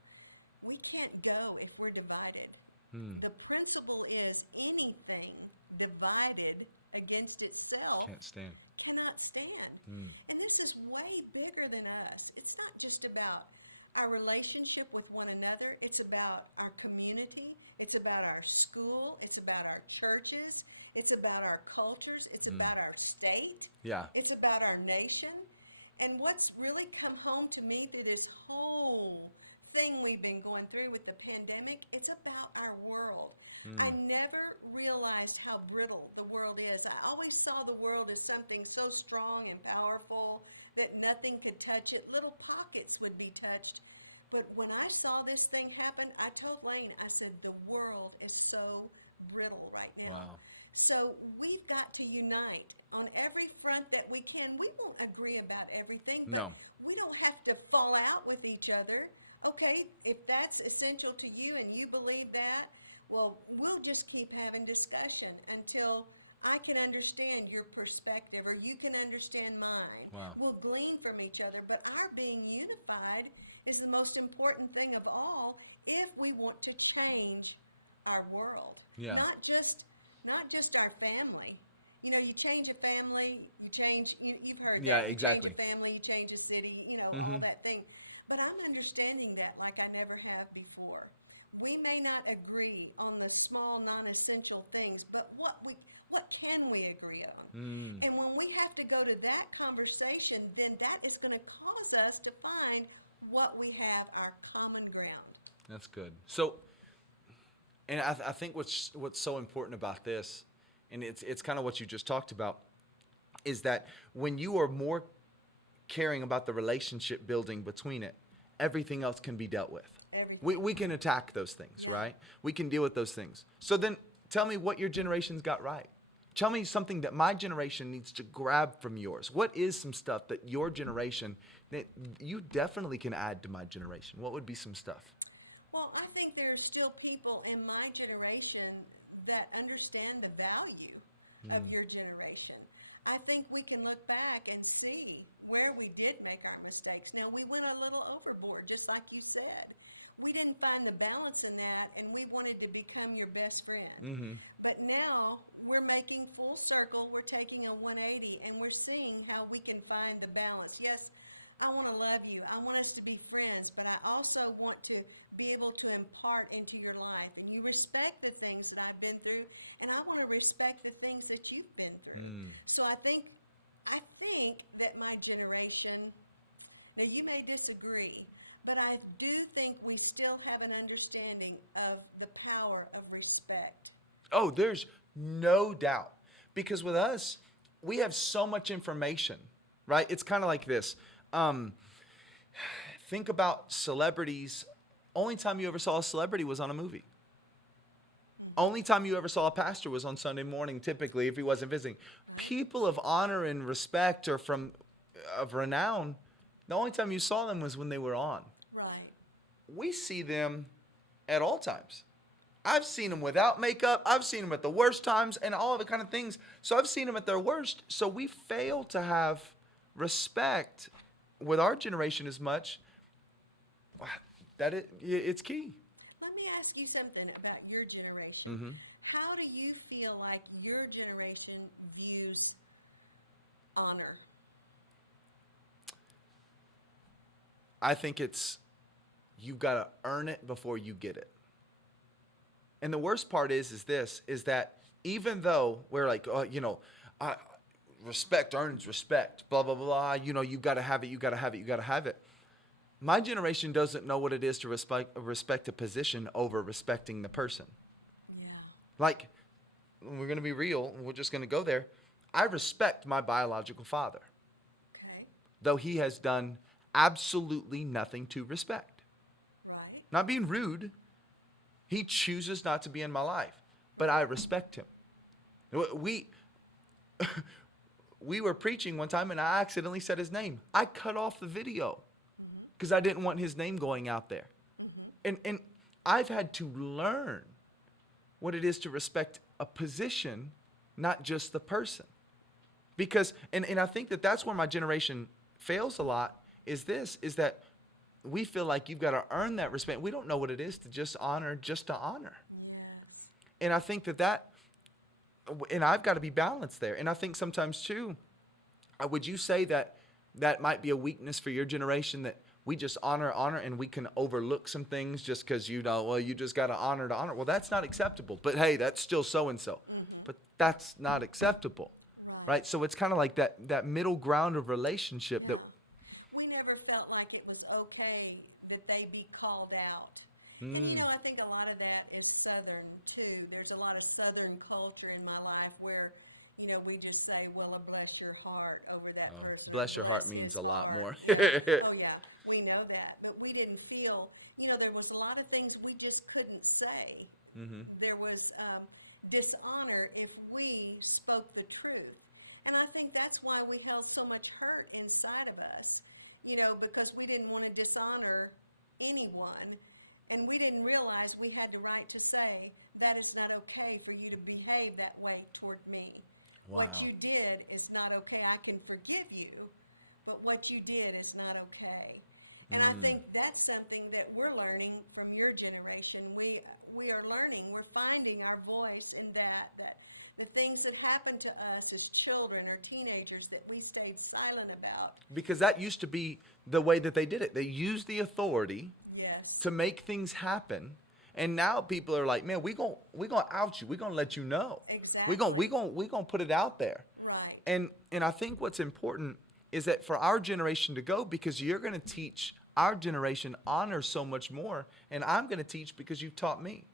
We can't go if we're divided. The principle is anything divided against itself Can't stand. cannot stand. And this is way bigger than us. It's not just about our relationship with one another. It's about our community. It's about our school. It's about our churches. It's about our cultures. It's about our state. Yeah. It's about our nation. And what's really come home to me through this whole thing we've been going through with the pandemic, it's about our world. I never realized how brittle the world is. I always saw the world as something so strong and powerful that nothing could touch it. Little pockets would be touched. But when I saw this thing happen, I told Lane, I said, the world is so brittle right now. Wow. So we've got to unite on every front that we can. We won't agree about everything, but No. we don't have to fall out with each other. Okay, if that's essential to you and you believe that, well, we'll just keep having discussion until I can understand your perspective or you can understand mine. Wow. We'll glean from each other, but our being unified is the most important thing of all if we want to change our world. Yeah. Not just our family. You know, you change a family, you've heard that. Yeah, You change a exactly. family, you change a city, all that thing. But I'm understanding that like I never have before. We may not agree on the small, non-essential things, but what can we agree on? And when we have to go to that conversation, then that is going to cause us to find what we have, our common ground. That's good. So, and I think what's so important about this, and it's kind of what you just talked about, is that when you are more caring about the relationship building between it, everything else can be dealt with. Everything. We can attack those things, Yeah. right? We can deal with those things. So then tell me what your generation's got right. Tell me something that my generation needs to grab from yours. What is some stuff that your generation, that you definitely can add to my generation? What would be some stuff? Well, I think there are still people in my generation that understand the value of your generation. I think we can look back and see where we did make our mistakes. Now, we went a little overboard, just like you said. We didn't find the balance in that, and we wanted to become your best friend. But now we're making full circle, we're taking a 180, and we're seeing how we can find the balance. Yes, I want to love you. I want us to be friends, but I also want to be able to impart into your life. And you respect the things that I've been through, and I want to respect the things that you've been through. So I think that my generation, now you may disagree, but I do think we still have an understanding of the power of respect. Oh, there's no doubt. Because with us, we have so much information, right? It's kind of like this. Think about celebrities. Only time you ever saw a celebrity was on a movie. Only time you ever saw a pastor was on Sunday morning, typically, if he wasn't visiting. Right. People of honor and respect or of renown, the only time you saw them was when they were on. Right. We see them at all times. I've seen them without makeup. I've seen them at the worst times and all the kind of things. So I've seen them at their worst. So we fail to have respect with our generation as much. It's key. Let me ask you something about your generation. How do you feel like your generation views honor? I think it's, you've got to earn it before you get it. And the worst part is that even though we're like, respect earns respect, blah, blah, blah, you got to have it, you got to have it, you got to have it. My generation doesn't know what it is to respect a position over respecting the person. Yeah. Like, we're going to be real, we're just going to go there. I respect my biological father, Okay. though he has done absolutely nothing to respect. Right. Not being rude. He chooses not to be in my life, but I respect him. We were preaching one time and I accidentally said his name. I cut off the video because I didn't want his name going out there. And I've had to learn what it is to respect a position, not just the person. Because, and I think that's where my generation fails a lot, is that we feel like you've got to earn that respect. We don't know what it is to just to honor. Yes. And I think and I've got to be balanced there. And I think sometimes too, would you say that might be a weakness for your generation, that we just honor, and we can overlook some things just because you just got to honor. Well, that's not acceptable. But hey, that's still so-and-so. But that's not acceptable. Right? So it's kind of like that middle ground of relationship. Yeah. We never felt like it was okay that they be called out. And I think a lot of that is Southern too. There's a lot of Southern culture in my life where, we just say, well, bless your heart over that person, or bless his heart. Yeah. Oh yeah, we know that. But we didn't feel, there was a lot of things we just couldn't say. There was dishonor if we spoke the truth. And I think that's why we held so much hurt inside of us, because we didn't want to dishonor anyone. And we didn't realize we had the right to say, that is not okay for you to behave that way toward me. Wow. What you did is not okay. I can forgive you, but what you did is not okay. And I think that's something that we're learning from your generation. We are learning, we're finding our voice in that the things that happened to us as children or teenagers that we stayed silent about. Because that used to be the way that they did it. They used the authority to make things happen. And now people are like, man, we're going to out you. We're going to let you know. Exactly. We're going to put it out there. Right. And I think what's important is that for our generation to go, because you're going to teach our generation honor so much more, and I'm going to teach because you've taught me.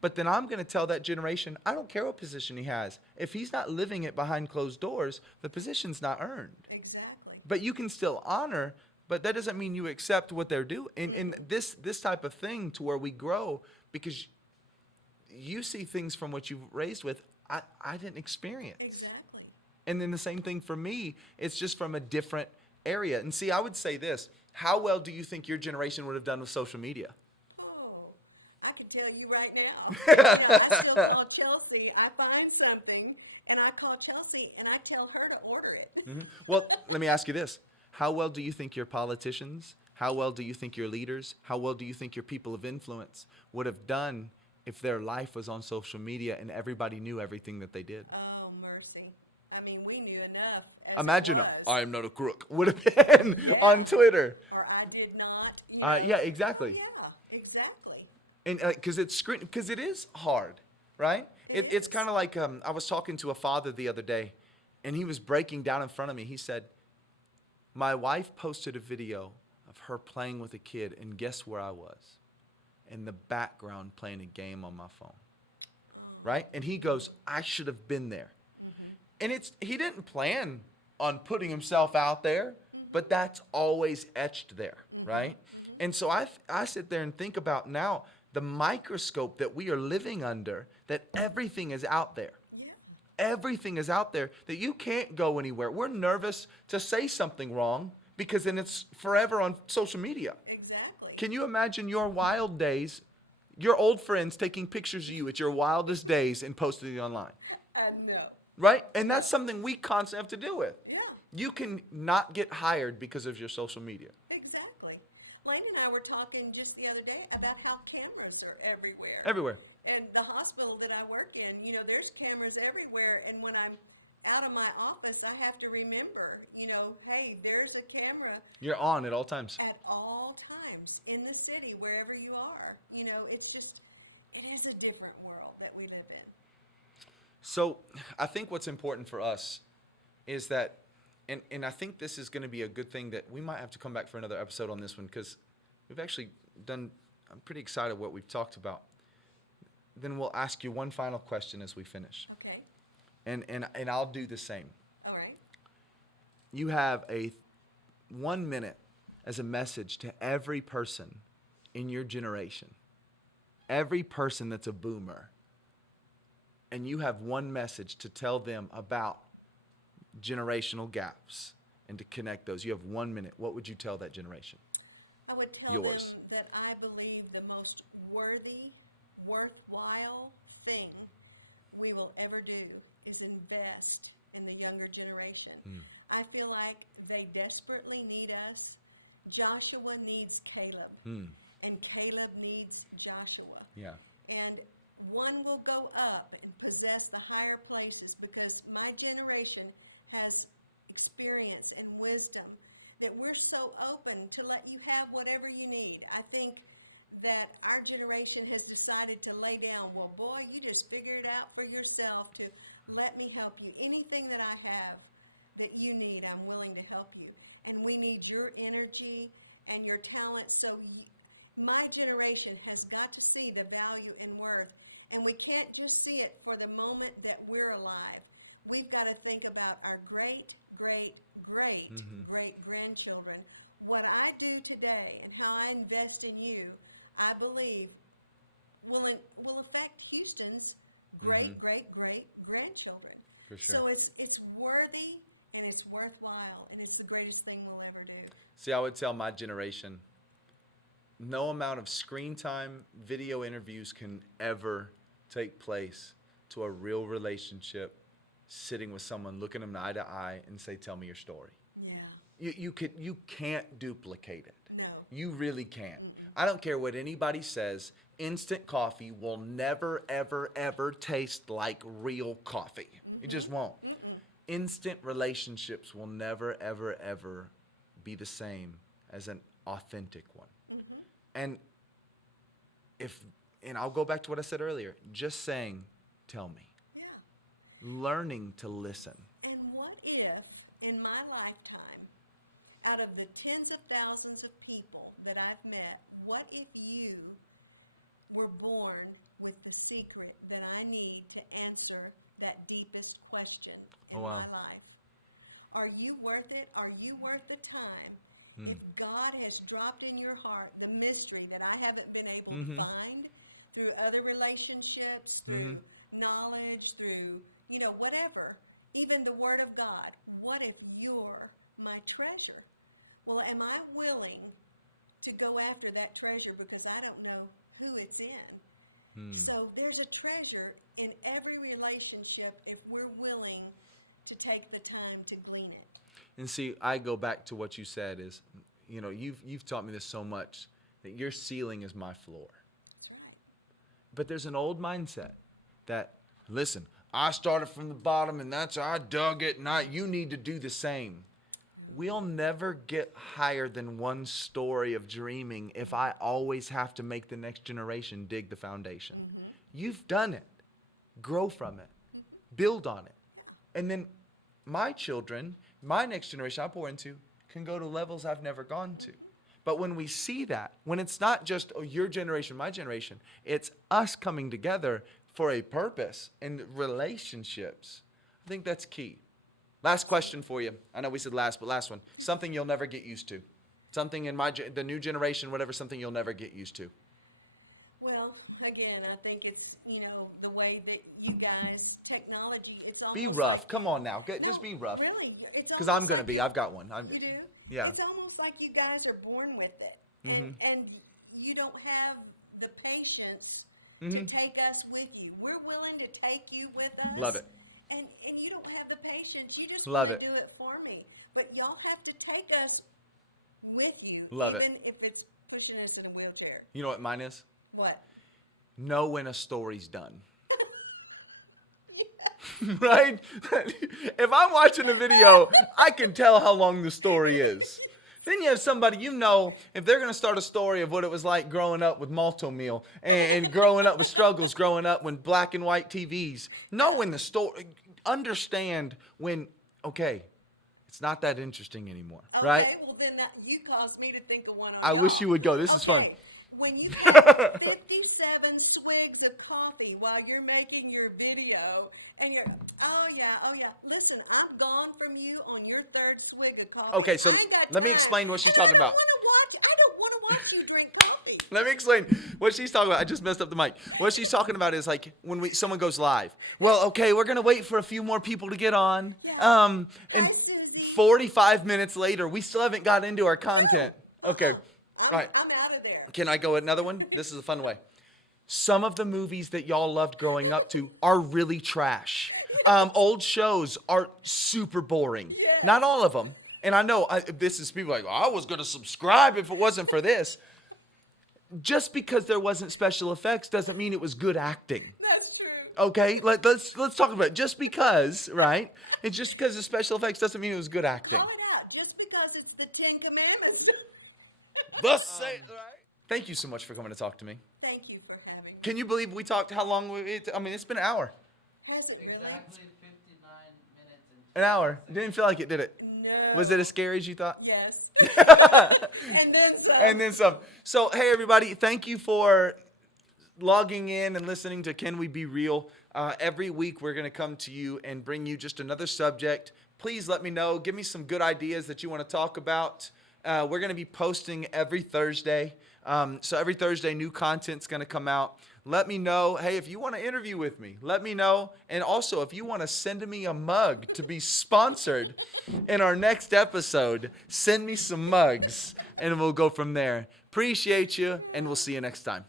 But then I'm going to tell that generation, I don't care what position he has. If he's not living it behind closed doors, the position's not earned. Exactly. But you can still honor, but that doesn't mean you accept what they're doing. And this type of thing, to where we grow, because you see things from what you've raised with, I didn't experience. Exactly. And then the same thing for me, it's just from a different area. And see, I would say this, how well do you think your generation would have done with social media? Oh, I can tell you right now. I still call Chelsea. I find something, and I call Chelsea, and I tell her to order it. Well, let me ask you this. How well do you think your politicians, how well do you think your leaders, how well do you think your people of influence would have done if their life was on social media and everybody knew everything that they did? Oh, mercy. I mean, we knew enough as Imagine it was. I am not a crook would have been Yeah. on Twitter. Or I did not, Yeah, exactly. Oh, yeah, exactly. And because it is hard, right? It's is. kind of like I was talking to a father the other day, and he was breaking down in front of me. He said, "My wife posted a video of her playing with a kid, and guess where I was? In the background playing a game on my phone." Oh. Right? And he goes, "I should have been there." And he didn't plan on putting himself out there, but that's always etched there, right? And so I sit there and think about now the microscope that we are living under, that everything is out there. Yeah. Everything is out there, that you can't go anywhere. We're nervous to say something wrong because then it's forever on social media. Exactly. Can you imagine your wild days, your old friends taking pictures of you at your wildest days and posting it online? No. Right? And that's No. something we constantly have to deal with. Yeah. You can not get hired because of your social media. Exactly. Lane and I were talking just the other day about how cameras are everywhere. Everywhere. And the hospital that I work in, there's cameras everywhere. And when I'm out of my office, I have to remember, hey, there's a camera You're on at all times. at all times in the city, wherever you are. It is a different world that we live in. So I think what's important for us is that, and I think this is going to be a good thing that we might have to come back for another episode on this one because we've actually done, I'm pretty excited what we've talked about. Then we'll ask you one final question as we finish. Okay. And I'll do the same. All right. You have 1 minute as a message to every person in your generation, every person that's a boomer, and you have one message to tell them about generational gaps and to connect those. You have 1 minute. What would you tell that generation? I would tell Yours. them that I believe the most worthwhile thing we will ever do is invest in the younger generation. I feel like they desperately need us. Joshua needs Caleb, and Caleb needs Joshua. Yeah. And one will go up and possess the higher places because my generation has experience and wisdom that we're so open to let you have whatever you need. I think that our generation has decided to lay down, well, boy, you just figure it out for yourself, to let me help you. Anything that I have that you need, I'm willing to help you. And we need your energy and your talent. So my generation has got to see the value and worth, and we can't just see it for the moment that we're alive. We've got to think about our great, great, great, great grandchildren. What I do today and how I invest in you, I believe will affect Houston's great, great, great grandchildren. For sure. So it's worthy and it's worthwhile, and it's the greatest thing we'll ever do. See, I would tell my generation, no amount of screen time, video interviews can ever take place to a real relationship, sitting with someone, looking them eye to eye and say, tell me your story. Yeah. You can't duplicate it. No. You really can't. I don't care what anybody says. Instant coffee will never, ever, ever taste like real coffee. It just won't. Instant relationships will never, ever, ever be the same as an authentic one. And I'll go back to what I said earlier. Just saying, tell me. Yeah. Learning to listen. And what if, in my lifetime, out of the tens of thousands of people that I've met, what if you were born with the secret that I need to answer that deepest question in my life? Are you worth it? Are you worth the time? If God has dropped in your heart the mystery that I haven't been able to find through other relationships, through knowledge, through, whatever, even the Word of God, what if you're my treasure? Well, am I willing to go after that treasure because I don't know who it's in. So there's a treasure in every relationship if we're willing to take the time to glean it. And see, I go back to what you said is, you know, you've taught me this so much, that your ceiling is my floor. That's right. But there's an old mindset that, listen, I started from the bottom and I dug it and you need to do the same. We'll never get higher than one story of dreaming if I always have to make the next generation dig the foundation. You've done it. Grow from it. Build on it. Yeah. And then my children, my next generation I pour into, can go to levels I've never gone to. But when we see that, when it's not just your generation, my generation, it's us coming together for a purpose in relationships. I think that's key. Last question for you. I know we said last, but last one. Something you'll never get used to. Something in the new generation, whatever, something you'll never get used to. Well, again, I think it's, the way that you guys, technology, it's almost Be rough. like... Come on now. No, Just be rough. really, it's Because almost I'm going like to be. I've got one. You do? Yeah. It's almost like you guys are born with it. And you don't have the patience to take us with you. We're willing to take you with us. Love it. And you don't have the patience. You just Love want to it. do it for me. But y'all have to take us with you, Love it. even if it's pushing us in a wheelchair. You know what mine is? What? Know when a story's done. Yeah. Right? If I'm watching a video, I can tell how long the story is. Then you have somebody, if they're going to start a story of what it was like growing up with malto meal and growing up with struggles, growing up when black and white TVs, know when the story, understand when, okay, it's not that interesting anymore. Okay, right? well then you caused me to think of one on I y'all. wish you would go. This is fun. Okay, when you've had 57 swigs of coffee while you're making your video, and you're, oh yeah. Listen, I'm gone from you on your third swig of coffee. Okay, so I ain't got time. let me explain what she's and talking I don't about. want to watch you drink coffee. Let me explain what she's talking about. I just messed up the mic. What she's talking about is like when someone goes live. Well, okay, we're going to wait for a few more people to get on. Yeah. Hi, and Susie. 45 minutes later, we still haven't got into our content. No. Okay. Right. I'm out of there. Can I go another one? This is a fun way. Some of the movies that y'all loved growing up to are really trash. Yes. Old shows are super boring. Yes. Not all of them. And I know this is people like, I was going to subscribe if it wasn't for this. Just because there wasn't special effects doesn't mean it was good acting. That's true. Okay, let's talk about it. Just because, right? It's just because of special effects doesn't mean it was good acting. Call it out. Just because it's the 10 Commandments. Thus say, right? Thank you so much for coming to talk to me. Thank you for having me. Can you believe we talked how long? It's been an hour. Has it really? Exactly 59 minutes An and hour. Didn't feel like it, did it? No. Was it as scary as you thought? Yes. And then some. And then some. So, hey, everybody, thank you for logging in and listening to Can We Be Real? Every week, we're going to come to you and bring you just another subject. Please let me know. Give me some good ideas that you want to talk about. We're going to be posting every Thursday. So every Thursday, new content's going to come out. Let me know. Hey, if you want to interview with me, let me know. And also, if you want to send me a mug to be sponsored in our next episode, send me some mugs, and we'll go from there. Appreciate you, and we'll see you next time.